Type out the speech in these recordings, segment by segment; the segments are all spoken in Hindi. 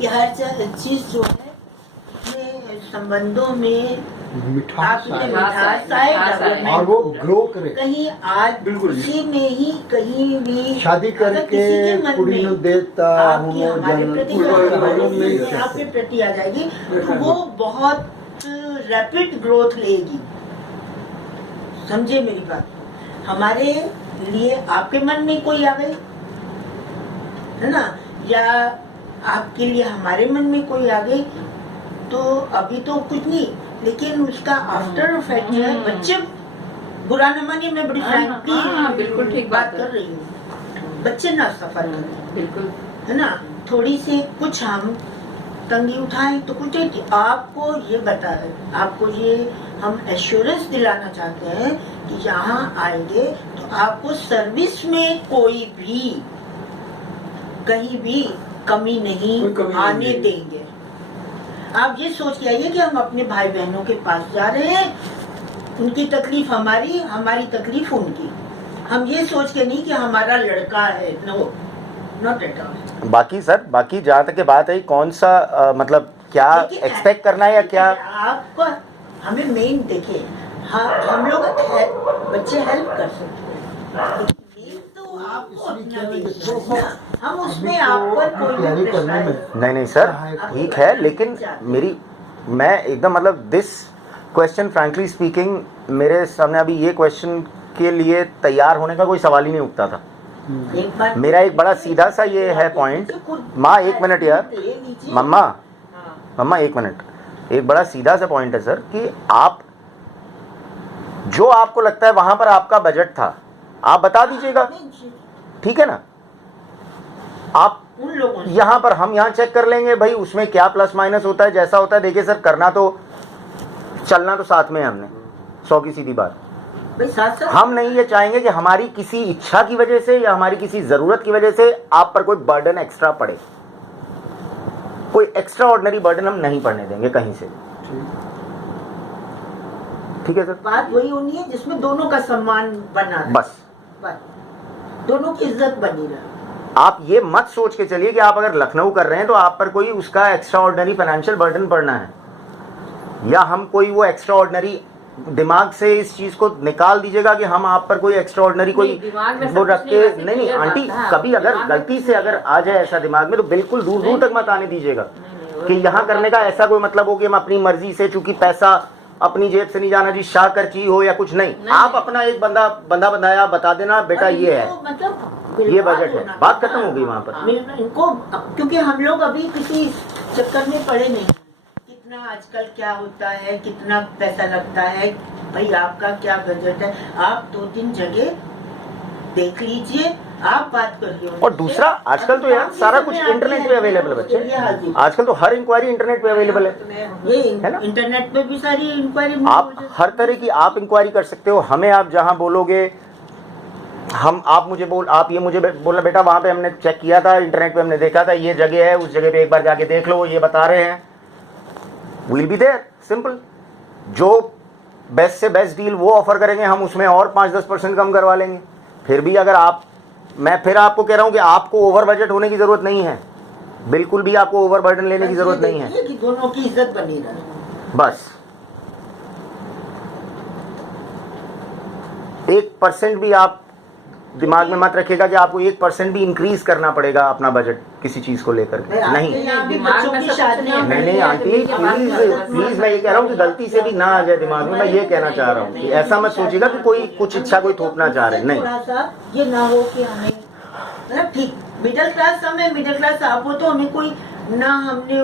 कि हर चीज जो है अपने संबंधों में मिठास मिठास आए, डेवलपमेंट और वो ग्रो करे। कहीं आज किसी में ही कहीं भी शादी करके कुड़ी नु देता आपकी हमारे प्रति आपके प्रति आ जाएगी तो वो बहुत रैपिड ग्रोथ लेगी। समझे मेरी बात? हमारे लिए आपके मन में कोई आ गई है ना, या आपके लिए हमारे मन में कोई आ गई, तो अभी तो कुछ नहीं, लेकिन उसका आफ्टर इफेक्ट है। बच्चे बुरा न मानिए, मैं बड़ी फ्रैंकली बिल्कुल ठीक बात कर रही हूँ। बच्चे ना सफर करें, बिल्कुल है ना। थोड़ी सी कुछ हम तंगी उठाएं तो कुछ आपको ये बता रहे, आपको ये हम एश्योरेंस दिलाना चाहते हैं कि यहाँ आएंगे तो आपको सर्विस में कोई भी कहीं भी कमी नहीं आने देंगे। आप ये सोच के आइए कि हम अपने भाई बहनों के पास जा रहे हैं, उनकी तकलीफ हमारी, हमारी तकलीफ उनकी। हम ये सोच के नहीं कि हमारा लड़का है, नो, नॉट एट ऑल। बाकी सर, बाकी जहाँ तक की बात है, कौन सा मतलब क्या एक्सपेक्ट करना है या क्या आपको हमें मेन देखिए, हम लोग बच्चे हेल्प कर सकते हैं, तो आपको अपना देखना है, हम उसमें आप पर कोई नहीं सर, ठीक है, लेकिन मैं एकदम मतलब दिस क्वेश्चन फ्रैंकली स्पीकिंग मेरे सामने अभी ये क्वेश्चन के लिए तैयार होने का कोई सवाल ही नहीं उठता था। मेरा एक बड़ा सीधा सा ये है पॉइंट। माँ एक मिनट यार, मम्मा एक मिनट, एक बड़ा सीधा सा पॉइंट है सर कि आप जो आपको लगता है वहां पर आपका बजट था, आप बता दीजिएगा, ठीक है ना। आप यहाँ पर, हम यहाँ चेक कर लेंगे भाई उसमें क्या प्लस माइनस होता है, जैसा होता है। देखिए सर, करना तो चलना तो साथ में है हमने, 100 की सीधी बात। हम नहीं ये चाहेंगे कि हमारी किसी इच्छा की वजह से या हमारी किसी जरूरत की वजह से आप पर कोई बर्डन एक्स्ट्रा पड़े। कोई एक्स्ट्रा ऑर्डिनरी बर्डन हम नहीं पड़ने देंगे कहीं से, ठीक है सर। बात वही होनी है जिसमें दोनों का सम्मान बना, बस दोनों की इज्जत बनी रहे। आप ये मत सोच के चलिए कि आप अगर लखनऊ कर रहे हैं तो आप पर कोई उसका एक्स्ट्रा ऑर्डिनरी फाइनेंशियल बर्डन पड़ना है, या हम कोई वो एक्स्ट्रा ऑर्डिनरी दिमाग से इस चीज को निकाल दीजिएगा कि हम आप पर कोई एक्स्ट्रा ऑर्डिनरी कोई वो रख के नहीं आंटी, कभी अगर गलती से अगर आ जाए ऐसा दिमाग में तो बिल्कुल दूर दूर तक मत आने दीजिएगा कि यहाँ करने का ऐसा कोई मतलब हो कि हम अपनी मर्जी से, चूंकि पैसा अपनी जेब से नहीं जाना जी, शाह करची हो या कुछ नहीं, आप अपना एक बंदा बनाया, बता देना बेटा ये है, ये बजट है, बात खत्म हो गई वहाँ पर। इनको क्योंकि हम लोग अभी किसी चक्कर में पड़े नहीं, कितना आजकल क्या होता है, कितना पैसा लगता है, भाई आपका क्या बजट है, आप 2-3 जगह देख लीजिए, आप बात करिए। और दूसरा, आजकल तो यार सारा कुछ इंटरनेट पे अवेलेबल है बच्चे, आजकल तो हर इंक्वायरी इंटरनेट पे अवेलेबल है ना। इंटरनेट पे भी सारी इंक्वायरी, आप हर तरह की आप इंक्वायरी कर सकते हो। हमें आप जहां बोलोगे, आप ये मुझे बोला बेटा वहां पे हमने चेक किया था, इंटरनेट पे हमने देखा था, ये जगह है, उस जगह पे एक बार जाके देख लो, ये बता रहे हैं, विल बी देयर, सिंपल। जो बेस्ट से बेस्ट डील वो ऑफर करेंगे, हम उसमें और 5-10% कम करवा लेंगे। फिर भी अगर मैं फिर आपको कह रहा हूं कि आपको ओवर बजट होने की जरूरत नहीं है, बिल्कुल भी आपको ओवर बर्डन लेने की जरूरत नहीं है, कि दोनों की इज्जत बनी रहे। बस 1% भी आप दिमाग में मत रखिएगा कि आपको 1% भी इंक्रीज करना पड़ेगा अपना बजट किसी चीज को लेकर के, नहीं आंटी, प्लीज मैं ये कह रहा हूँ कि गलती से भी ना आ जाए दिमाग में। मैं ये कहना चाह रहा हूँ कि ऐसा मत सोचिएगा कि कोई कुछ इच्छा कोई थोपना चाह रहे, नहीं। थोड़ा सा ये ना हो कि हमें ठीक मिडिल क्लास, हमें मिडिल क्लास आप हो तो हमें कोई ना, हमने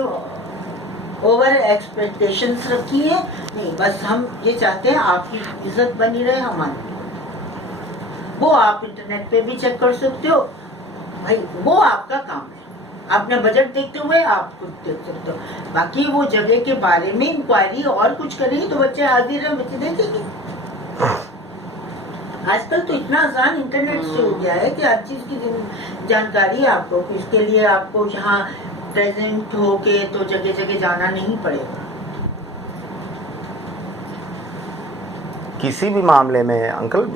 ओवर एक्सपेक्टेशंस रखी है नहीं, बस हम ये चाहते हैं आपकी इज्जत बनी रहे हमारी। वो आप इंटरनेट पे भी चेक कर सकते हो भाई, वो आपका काम है, अपना बजट देखते हुए आप खुद देख सकते हो। बाकी वो जगह के बारे में इंक्वायरी और कुछ करेंगे तो बच्चे हाजिर हैं, बच्चे देखेंगे। आजकल तो इतना आसान इंटरनेट से हो गया है कि हर चीज की जानकारी आपको, इसके लिए आपको यहाँ प्रेजेंट होके तो जगह जगह जाना नहीं पड़ेगा। किसी भी मामले में अंकल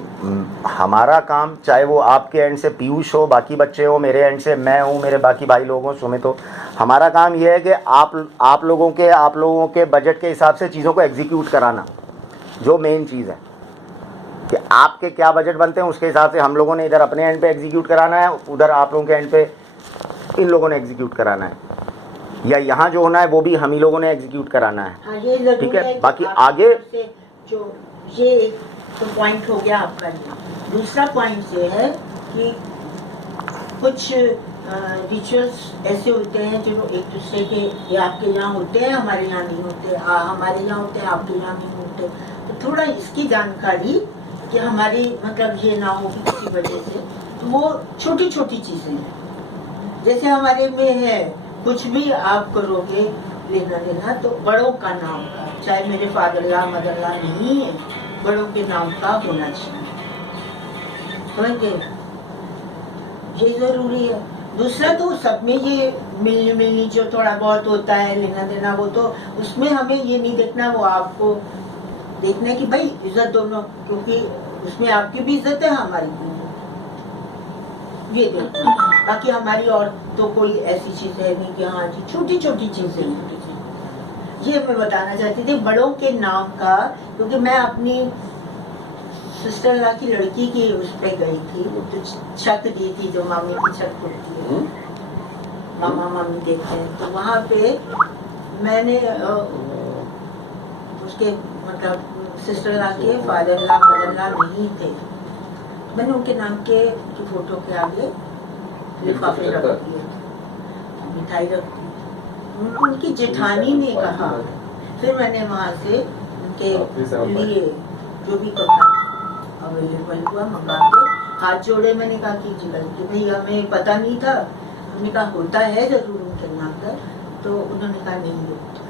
हमारा काम, चाहे वो आपके एंड से पीयूष हो, बाकी बच्चे हो, मेरे एंड से मैं हूँ, मेरे बाकी भाई लोग हों, सुमित हो, हमारा काम ये है कि आप लोगों के बजट के हिसाब से चीज़ों को एग्जीक्यूट कराना, जो मेन चीज़ है कि आपके क्या बजट बनते हैं उसके हिसाब से हम लोगों ने इधर अपने एंड पे एग्जीक्यूट कराना है, उधर आप लोगों के एंड पे इन लोगों ने एग्जीक्यूट कराना है, या यहाँ जो होना है वो भी हम ही लोगों ने एग्जीक्यूट कराना है। हाँ, ये जरूरी ठीक है, कि बाकी आप आगे से जो ये एक तो पॉइंट हो गया आपका। दूसरा पॉइंट ये है कि कुछ रिचुअल्स ऐसे होते हैं जो एक दूसरे के, ये आपके यहाँ होते हैं, हमारे यहाँ नहीं होते, हमारे यहाँ होते हैं, आपके यहाँ नहीं होते, तो थोड़ा इसकी जानकारी कि हमारी मतलब ये ना हो कि किसी वजह से, तो वो छोटी छोटी चीजें हैं। जैसे हमारे में है कुछ भी आप करोगे लेना देना तो बड़ों का नाम का, चाहे मेरे फादर ला मदर ला नहीं है, बड़ों के नाम का होना चाहिए, समझते हैं? ये जरूरी है। दूसरा तो सब में ये मिलनी जो थोड़ा बहुत होता है लेना देना, वो तो उसमें हमें ये नहीं देखना, वो आपको देखना है कि भाई इज्जत दोनों, क्योंकि उसमें आपकी भी इज्जत है, हमारी भी इज्जत, ये देखना। बाकी हमारी और तो कोई ऐसी चीज है नहीं कि हाँ जी छोटी छोटी चीजें हैं। ये मैं बताना चाहती थी बड़ों के नाम का, क्योंकि मैं अपनी सिस्टर ला की लड़की की उस पे गई थी, तो छत दी थी जो मामी की छत होती है, मामा मामी देखते हैं, तो वहाँ पे मैंने उसके मतलब सिस्टर ला के फादर ला मदर ला नहीं थे, मैंने उनके नाम के फोटो के आगे लिफाफे रख दिए, मिठाई रख दी। उनकी जेठानी ने कहा, फिर मैंने वहाँ से उनके लिए जो भी कपड़ा अवेलेबल हुआ मंगा के हाथ जोड़े, मैंने कहा कि जी कि भाई हमें पता नहीं था, हमने कहा होता है जरूर उनके नाम पर, तो उन्होंने कहा नहीं होता,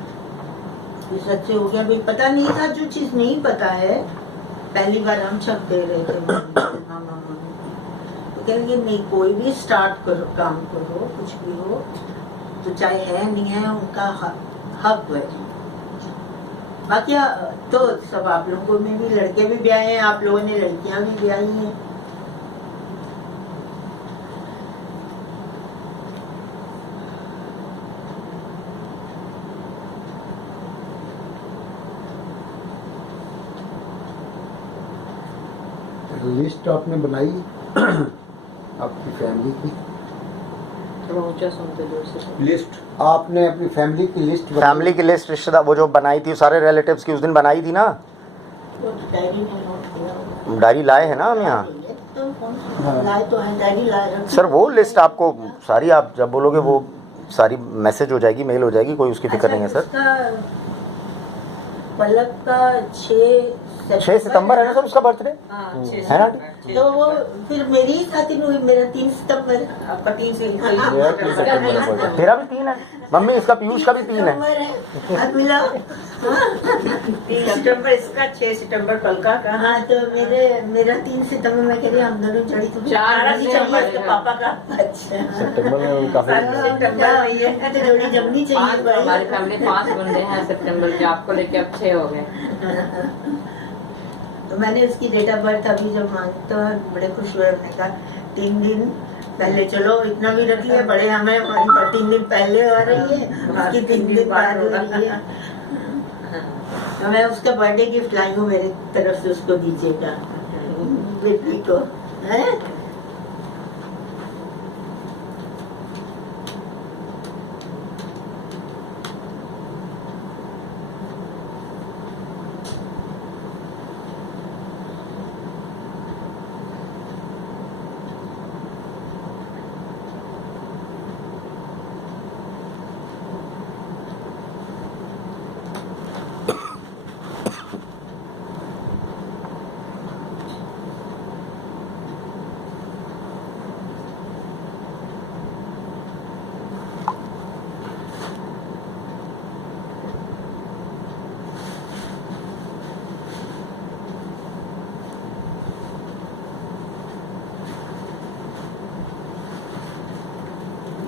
ये सच से हो गया, भाई पता नहीं था, जो चीज नहीं पता है पहली बार हम छप दे रहे थे मामा मामी, तो कहेंगे नहीं कोई भी स्टार्ट करो, काम करो, कुछ भी हो तो चाहे है नहीं है उनका हक है। बाकी तो सब आप लोगों में भी लड़के भी ब्याहे हैं, आप लोगों ने लड़कियां भी ब्याही हैं। लिस्ट आपने बनाई आपकी फैमिली की? लिस्ट आपने अपनी फैमिली की लिस्ट रिश्तेदार वो जो बनाई थी सारे रिलेटिव्स की उस दिन बनाई थी ना, डायरी लाए हैं ना हम यहाँ। सर वो लिस्ट आपको सारी, आप जब बोलोगे वो सारी मैसेज हो जाएगी, मेल हो जाएगी, कोई उसकी फिक्र नहीं है सर। पलक का 6 सितंबर है ना सर उसका बर्थडे, है ना? तो वो फिर मेरी ही साथी हुई, मेरा 3 सितंबर, आपका 3 से तेरा भी 3 है मम्मी, इसका पीयूष का भी 3 है। मिला 3 सितंबर इसका, 6 सितंबर पलका का। हाँ तो मेरा 3 सितंबर में कह रही हम दोनों जड़ी तो 4 चाहिए इसके पापा का। अच्छा सितंबर में काफी तो जोड़ी जमनी चाहिए। हमारी फैमिली 5 बंदे हैं सितंबर के, आपको लेके अब 6 हो गए। तो मैंने उसकी डेट ऑफ बर्थ अभी जब मांगी तो बड़े खुश हुए, मैंने कहा 3 दिन पहले, चलो इतना भी रख लिया, बड़े हमें 3 दिन पहले हो रही है, उसकी 3 दिन बाद हो रही है। तो मैं उसका बर्थडे गिफ्ट लाई हूँ, मेरी तरफ से उसको दीजिएगा बेटी को, है?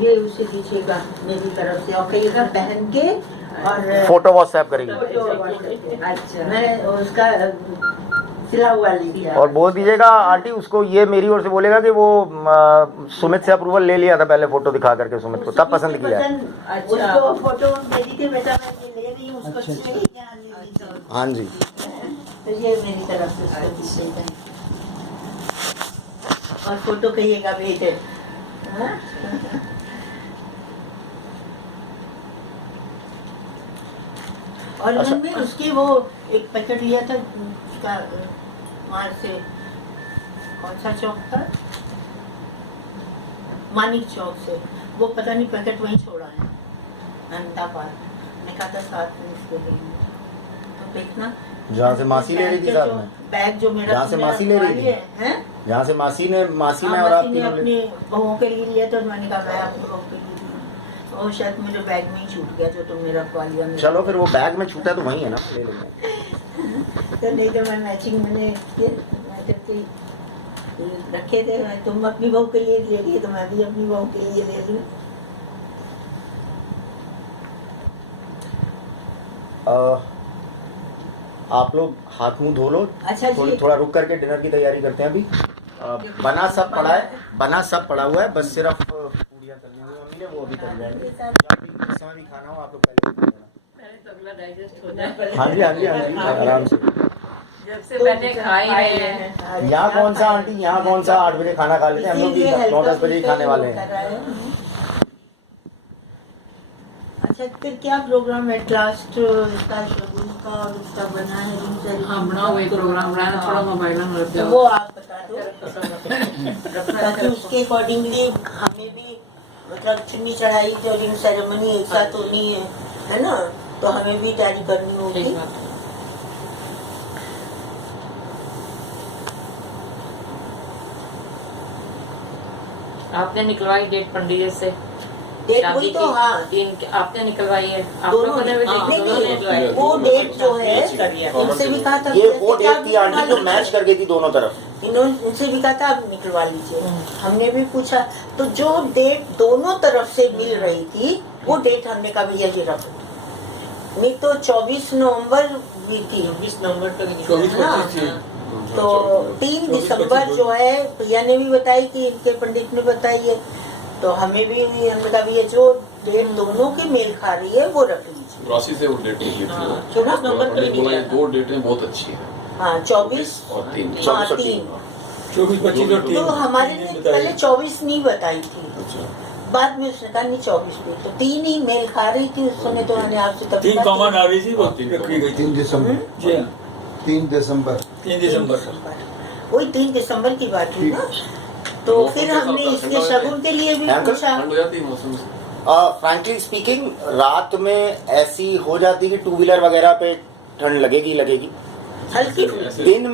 ये उसे दीजिएगा मेरी तरफ से, और कहिएगा बहन के, और फोटो व्हाट्सएप करेंगे। अच्छा मैं उसका सिला हुआ ले लिया। और बोल दीजिएगा आंटी उसको, ये मेरी ओर से बोलेगा कि वो सुमित से अप्रूवल ले लिया था पहले फोटो दिखा करके सुमित को, तब पसंद किया है। अच्छा, उसको फोटो भेजी थी, बेटा मैं ये ले रही हूँ, उसको अच्छा, अच्छी लगी, यहाँ ले लीजिए। हाँ जी। तो ये मेरी तरफ से उसको दी गई है। और फोटो कहिएगा भेजे। हाँ? और अच्छा। मैंने उसकी वो एक पैकेट लिया था उसका वहाँ से, कौन सा चौक था, मानिक चौक से, वो पता नहीं पैकेट वहीं छोड़ा है अहमदाबाद। मैं कहा था साथ में इसको लेंगे, तो देखना जहाँ से मासी ले रही थी साथ में, बैग जो मेरा, जहाँ से मासी ले रही थी, है, जहाँ से मासी ने और आप ने तीनों अपनी बहुओं के लिए लिया, तो मैंने कहा मैं अपनी बहू के लिए लूँ। तो शायद मेरे बैग में ही छूट गया जो तुम मेरा पालिया में। चलो फिर वो बैग में छूटा तो वही है ना, ले लेंगे। तो नहीं तो मैं मैचिंग मैंने किए, मैं कहती रखे थे, मैं तुम अपनी बहू के लिए ले रही है तो मैं भी अपनी बहू के लिए ले लूँ। आप लोग हाथ मुंह धो लो। अच्छा जी। थोड़ा रुक करके डिनर की तैयारी करते हैं अभी। बना सब पड़ा है, बना सब पड़ा हुआ है, बस सिर्फ पूड़ियाँ करनी हुई मम्मी ने, वो अभी कर जाएंगे। इस समय भी खाना हो आप लोग पहले तो अगला डाइजेस्ट हो जाए। हाँ जी हाँ जी हाँ जी, आराम से। जब से मैंने खाई है। यहाँ कौन सा आंटी, यहाँ कौन सा 8 बजे खाना खा लेते हैं हम लोग, भी 9-10 बजे ही खाने वाले हैं। अच्छा फिर क्या प्रोग्राम है, लास्ट इसका शेड्यूल का और उसका बना है रिंग सेरेमनी? हाँ बनाओ वही प्रोग्राम रहा है, थोड़ा मोबाइल में लग तो जाओ। वो आप बता दो ताकि उसके अकॉर्डिंगली हमें भी मतलब चुन्नी चढ़ाई तो रिंग सेरेमनी एक साथ होनी है ना, तो हमें भी तैयारी करनी होगी। ठीक बात है। आपने निकलवाई डेट पंडित जी से? डेट वही तो, हाँ दिन आपने निकलवाई है, आप दोनों लोगों ने भी नहीं, निकलवाई नहीं, है। वो डेट जो है उनसे भी कहा था, ये वो डेट थी आंटी जो मैच कर गई थी दोनों तरफ। इन्होंने उनसे भी कहा था आप निकलवा लीजिए। हमने भी पूछा, तो जो डेट दोनों तरफ से मिल रही थी वो डेट हमने कहा भैया ये रख दो। नहीं तो 24 नवंबर भी थी, 20 नवंबर तक 24-25 तो 3 दिसंबर जो है भैया ने भी बताई कि इनके पंडित ने बताई है, तो हमें भी हमने कहा भैया जो डेट दोनों की मेल खा रही है वो रख लीजिए। राशि से वो डेट निकली थी। 24 नवंबर पंडित बोला ये 2 डेटें बहुत अच्छी है। हाँ 24 और 3। हाँ 3। 24-25 और 3 तो हमारे ने पहले 24 नहीं बताई थी, अच्छा बाद में उसने कहा नहीं 24 पे, तो 3 ही मेल खा रही थी उस समय, तो मैंने आपसे तब 3 कॉमन आ रही थी, वो तीन रखी गई थी। 3 दिसंबर, जी 3 दिसंबर 3 दिसंबर। वही 3 दिसंबर की बात हुई ना। तो फिर हमने इसके शगुन के लिए भी पूछा। ठंड हो जाती है मौसम से। फ्रैंकली स्पीकिंग रात में ऐसी हो जाती कि 2 व्हीलर वगैरह पे ठंड लगेगी। हल्की दिन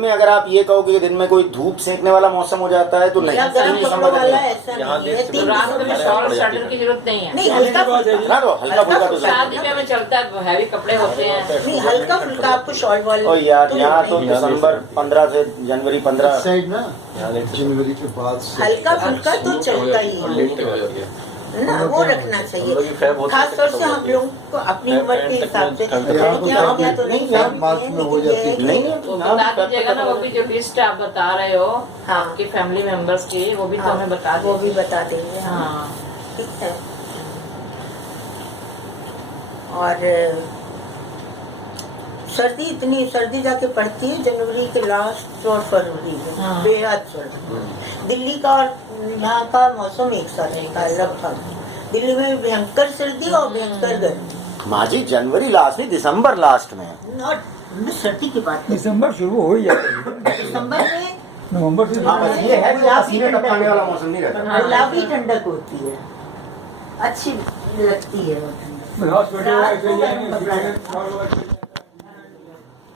में अगर आप ये कहोगे कि दिन में कोई धूप सेकने वाला मौसम हो जाता है तो नहीं, या गर्म कपड़ों वाला ऐसा नहीं है। तो 3 रात में दिसंबर शॉर्ट शर्ट की जरूरत नहीं है। नहीं हल्का ना तो हल्का फुल्का तो शादी ब्याह में चलता है, हैवी कपड़े होते हैं। नहीं हल्का फुल्का आपको शॉर्ट वाले। ओ यार यहाँ तो नहीं। दिसंबर 15 से जनवरी 15 साइड ना जनवरी के बाद से हल्का फुल्का तो चलता ही है लिमिट हो जाती है। ना, वो रखना चाहिए। खास तौर से हम लोग को अपनी उम्र के हिसाब से क्या तो नहीं यहाँ मार्च में हो जाती है। नहीं वो बता दीजिएगा ना, वो भी जो लिस्ट आप बता रहे हो हाँ। आपकी फैमिली मेंबर्स की, वो भी तो हमें बता वो दीजिए। भी बता देंगे। हाँ ठीक है। और सर्दी जाके पड़ती है जनवरी के लास्ट और फरवरी में। हाँ। बेहद सर्दी। दिल्ली का और यहाँ का मौसम एक साथ का लगभग। दिल्ली में भयंकर सर्दी और भयंकर गर्मी। माँ जी जनवरी लास्ट नहीं दिसंबर लास्ट में। नॉट सर्दी की बात है। दिसंबर शुरू हो ही जाती है, दिसंबर में नवंबर से हाँ बस ये है कि पसीने टपकाने वाला मौसम नहीं रहता। गुलाबी ठंडक होती है, अच्छी लगती है वो ठंडक। हॉस्पिटल